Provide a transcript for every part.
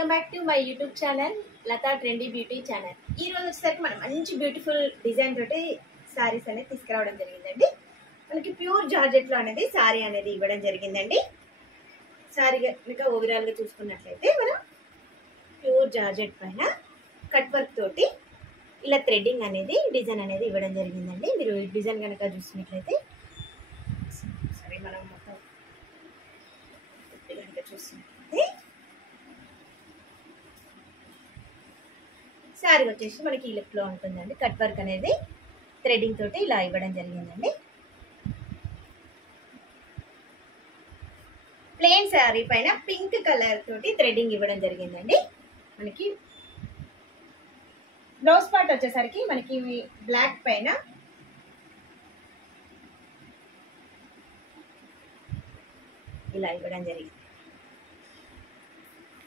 Welcome back to my YouTube channel Latha trendy beauty channel. ఈ రోజు వచ్చేసరికి మనం మంచి బ్యూటిఫుల్ డిజైన్ తోటి సారీస్ అనేది తీసుకురావడం జరిగిందండి. మనకి ప్యూర్ జార్జెట్ లో అనేది సారీ అనేది ఇవ్వడం జరిగిందండి. సారీ కనుక ఓవరాల్ గా చూసుకున్నట్లయితే మనం ప్యూర్ జార్జెట్ పైన కట్ వర్క్ తోటి ఇలా థ్రెడ్డింగ్ అనేది డిజైన్ అనేది ఇవ్వడం జరిగిందండి. మీరు ఈ డిజైన్ కనుక చూసినట్లయితే సరే మనం మొత్తం కనుక చూసినట్లయితే శారీ వచ్చేసి మనకి ఈ లుక్ లో ఉంటుందండి. కట్ వర్క్ అనేది థ్రెడ్డింగ్ తోటి ఇలా ఇవ్వడం జరిగిందండి. ప్లెయిన్ శారీ పైన పింక్ కలర్ తోటి థ్రెడ్డింగ్ ఇవ్వడం జరిగిందండి. మనకి బ్లౌజ్ పార్ట్ వచ్చేసరికి మనకి బ్లాక్ పైన ఇలా ఇవ్వడం జరిగింది.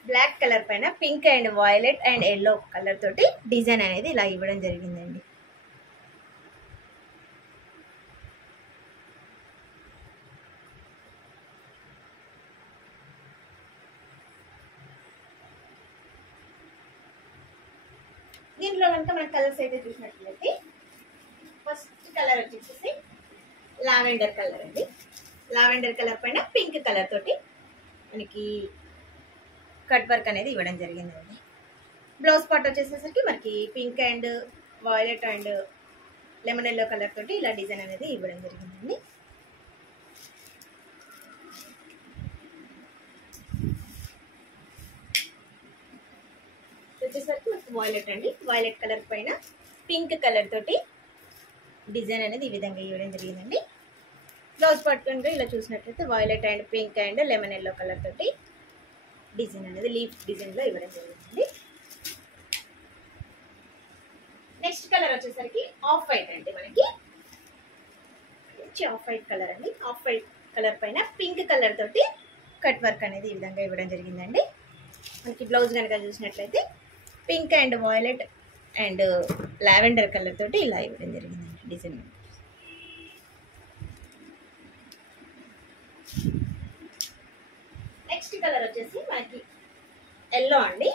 బ్లాక్ కలర్ పైన pink and violet and yellow colour తోటి డిజైన్ అనేది ఇలా ఇవ్వడం జరిగిందండి. దీంట్లో కనుక మన కలర్స్ అయితే చూసినట్లయితే ఫస్ట్ కలర్ వచ్చేసి లావెండర్ కలర్ అండి. లావెండర్ కలర్ పైన పింక్ కలర్ తోటి మనకి కట్ వర్క్ అనేది ఇవ్వడం జరిగిందండి. బ్లౌజ్ పార్ట్ వచ్చేసేసరికి మనకి pink and violet and lemon yellow colour తోటి ఇలా డిజైన్ అనేది ఇవ్వడం జరిగిందండి. వచ్చేసరికి మనకి వైలెట్ అండి. వైలెట్ కలర్ పైన పింక్ కలర్ తోటి డిజైన్ అనేది ఈ విధంగా ఇవ్వడం జరిగిందండి. బ్లౌజ్ పార్ట్ కనుక ఇలా చూసినట్లయితే violet and pink and lemon yellow colour తోటి డిజైన్ అనేది లీఫ్ డిజైన్ లో ఇవ్వడం జరిగింది. నెక్స్ట్ కలర్ వచ్చేసరికి ఆఫ్ వైట్ అండి. మనకి ఆఫ్ వైట్ కలర్ అండి. ఆఫ్ వైట్ కలర్ పైన పింక్ కలర్ తోటి కట్ వర్క్ అనేది ఈ విధంగా ఇవ్వడం జరిగిందండి. మనకి బ్లౌజ్ కనుక చూసినట్లయితే pink and violet and lavender colour తోటి ఇలా ఇవ్వడం జరిగిందండి డిజైన్. నెక్స్ట్ కలర్ వచ్చేసి మనకి ఎల్లో అండి.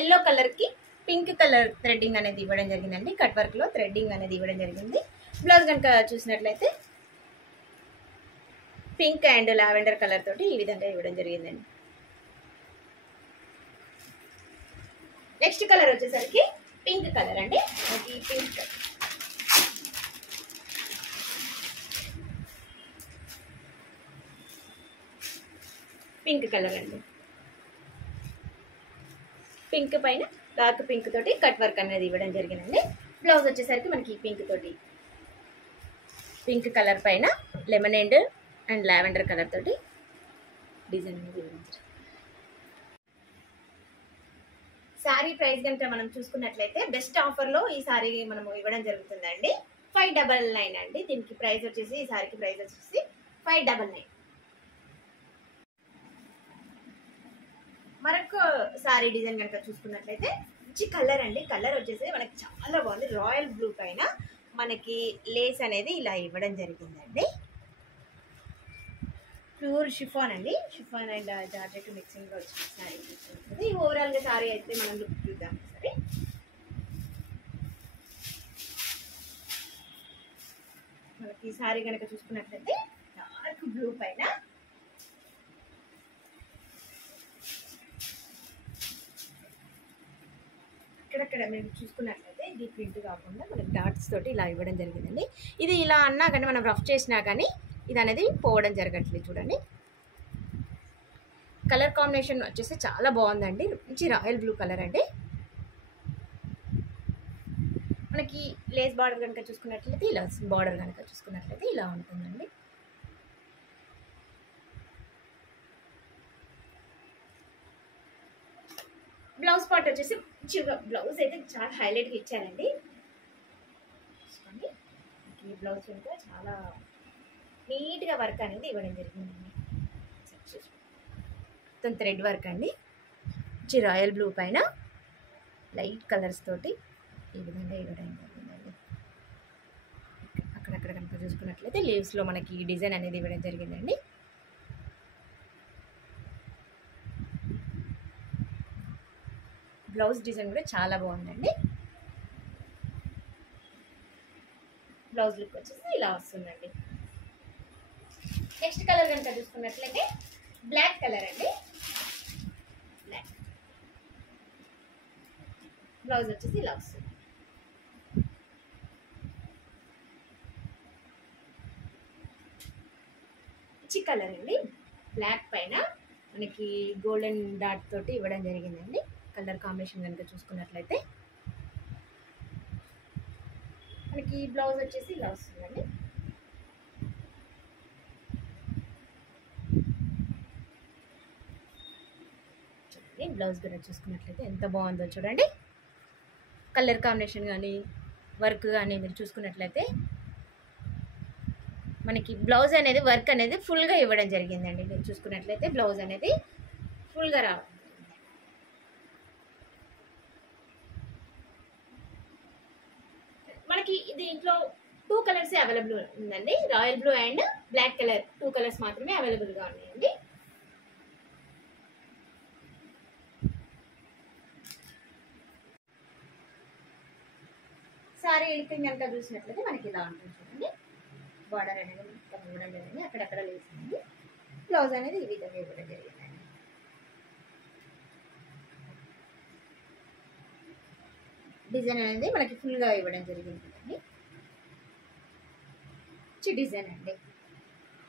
ఎల్లో కలర్ కి పింక్ కలర్ థ్రెడ్డింగ్ అనేది ఇవ్వడం జరిగిందండి. కట్ వర్క్ లో థ్రెడ్డింగ్ అనేది ఇవ్వడం జరిగింది. బ్లౌజ్ కనుక చూసినట్లయితే పింక్ అండ్ లావెండర్ కలర్ తోటి ఈ విధంగా ఇవ్వడం జరిగిందండి. నెక్స్ట్ కలర్ వచ్చేసరికి పింక్ కలర్ అండి. మనకి పింక్ కలర్ అండి. పింక్ పైన డార్క్ పింక్ తోటి కట్ వర్క్ అనేది ఇవ్వడం జరిగిందండి. బ్లౌజ్ వచ్చేసరికి మనకి పింక్ తోటి పింక్ కలర్ పైన లెమన్ అండ్ లావెండర్ కలర్ తోటి డిజైన్ అనేది ఇవ్వడం జరిగింది. శారీ ప్రైస్ కనుక మనం చూసుకున్నట్లయితే బెస్ట్ ఆఫర్ లో ఈ శారీ మనం ఇవ్వడం జరుగుతుందండి. 599 అండి. దీనికి ప్రైస్ వచ్చేసి ఈ శారీకి ప్రైస్ వచ్చేసి 599. మరొక సారీ డిజైన్ కనుక చూసుకున్నట్లయితే మంచి కలర్ అండి. కలర్ వచ్చేసి మనకి చాలా బాగుంది. రాయల్ బ్లూ పైన మనకి లేస్ అనేది ఇలా ఇవ్వడం జరిగిందండి. ప్యూర్ షిఫాన్ అండి. షిఫాన్ అండ్ జార్జెట్ మిక్సింగ్ లో వచ్చిన సారీ చూస్తుంది. ఓవరాల్ గా సారీ అయితే మనం లుక్ చూద్దాం సరే. మనకి సారీ కనుక చూసుకున్నట్లయితే డార్క్ బ్లూ పైన అక్కడక్కడ మేము చూసుకున్నట్లయితే ఇది ప్రింట్ కాకుండా మనకి డాట్స్ తోటి ఇలా ఇవ్వడం జరిగిందండి. ఇది ఇలా అన్నా కానీ మనం రఫ్ చేసినా కానీ ఇది అనేది పోవడం జరగట్లేదు. చూడండి కలర్ కాంబినేషన్ వచ్చేసి చాలా బాగుందండి. మంచి రాయల్ బ్లూ కలర్ అండి. మనకి లేస్ బార్డర్ కనుక చూసుకున్నట్లయితే ఇలా బార్డర్ కనుక చూసుకున్నట్లయితే ఇలా ఉంటుందండి. బ్లౌజ్ పార్ట్ వచ్చేసి మంచిగా బ్లౌజ్ అయితే చాలా హైలైట్గా ఇచ్చారండి. ఈ బ్లౌజ్ కనుక చాలా నీట్గా వర్క్ అనేది ఇవ్వడం జరిగిందండి. మొత్తం థ్రెడ్ వర్క్ అండి. మంచి రాయల్ బ్లూ పైన లైట్ కలర్స్ తోటి ఈ విధంగా ఇవ్వడం జరిగిందండి. అక్కడక్కడ కనుక చూసుకున్నట్లయితే లీవ్స్లో మనకి డిజైన్ అనేది ఇవ్వడం జరిగిందండి. బ్లౌజ్ డిజైన్ కూడా చాలా బాగుందండి. బ్లౌజ్ లుక్ వచ్చేసి ఇలా వస్తుందండి. నెక్స్ట్ కలర్ కనుక చూసుకున్నట్లయితే బ్లాక్ కలర్ అండి. బ్లాక్ బ్లౌజ్ వచ్చేసి ఇలా వస్తుంది. పిచ్చి కలర్ అండి. బ్లాక్ పైన మనకి గోల్డెన్ డాట్ తోటి ఇవ్వడం జరిగిందండి. కలర్ కాంబినేషన్ కనుక చూసుకున్నట్లయితే మనకి బ్లౌజ్ వచ్చేసి ఇలా వస్తుందండి. చూడండి బ్లౌజ్ కనుక చూసుకున్నట్లయితే ఎంత బాగుందో చూడండి. కలర్ కాంబినేషన్ కానీ వర్క్ కానీ మీరు చూసుకున్నట్లయితే మనకి బ్లౌజ్ అనేది వర్క్ అనేది ఫుల్గా ఇవ్వడం జరిగిందండి. మీరు చూసుకున్నట్లయితే బ్లౌజ్ అనేది ఫుల్గా రావాలి. మనకి దీంట్లో 2 కలర్స్ అవైలబుల్ ఉందండి. Royal blue and black colour 2 colours మాత్రమే అవైలబుల్గా ఉన్నాయండి. సారీ ఎలిపింగ్ కనుక చూసినట్లయితే మనకి ఇలా ఉంటుంది చూడండి. బార్డర్ అనేది మొత్తం ఇవ్వడం జరిగింది. అక్కడక్కడ లేసింది. బ్లౌజ్ అనేది ఈ విధంగా ఇవ్వడం జరిగిందండి. డిజైన్ అనేది మనకి ఫుల్గా ఇవ్వడం జరిగింది. మంచి డిజైన్ అండి.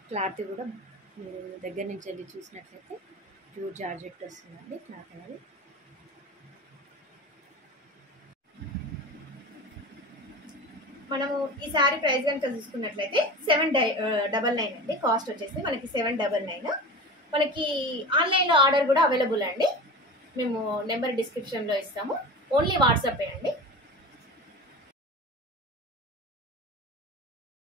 క్లాత్ కూడా మీరు దగ్గర నుంచి వెళ్ళి చూసినట్లయితే ప్యూర్ జార్జెట్ వస్తుందండి క్లాత్ అనేది. మనము ఈ శారీ ప్రైస్ కనుక చూసుకున్నట్లయితే 799 అండి. కాస్ట్ వచ్చేసి మనకి 799. మనకి ఆన్లైన్లో ఆర్డర్ కూడా అవైలబుల్ అండి. మేము నెంబర్ డిస్క్రిప్షన్లో ఇస్తాము. ఓన్లీ వాట్సాప్ అండి.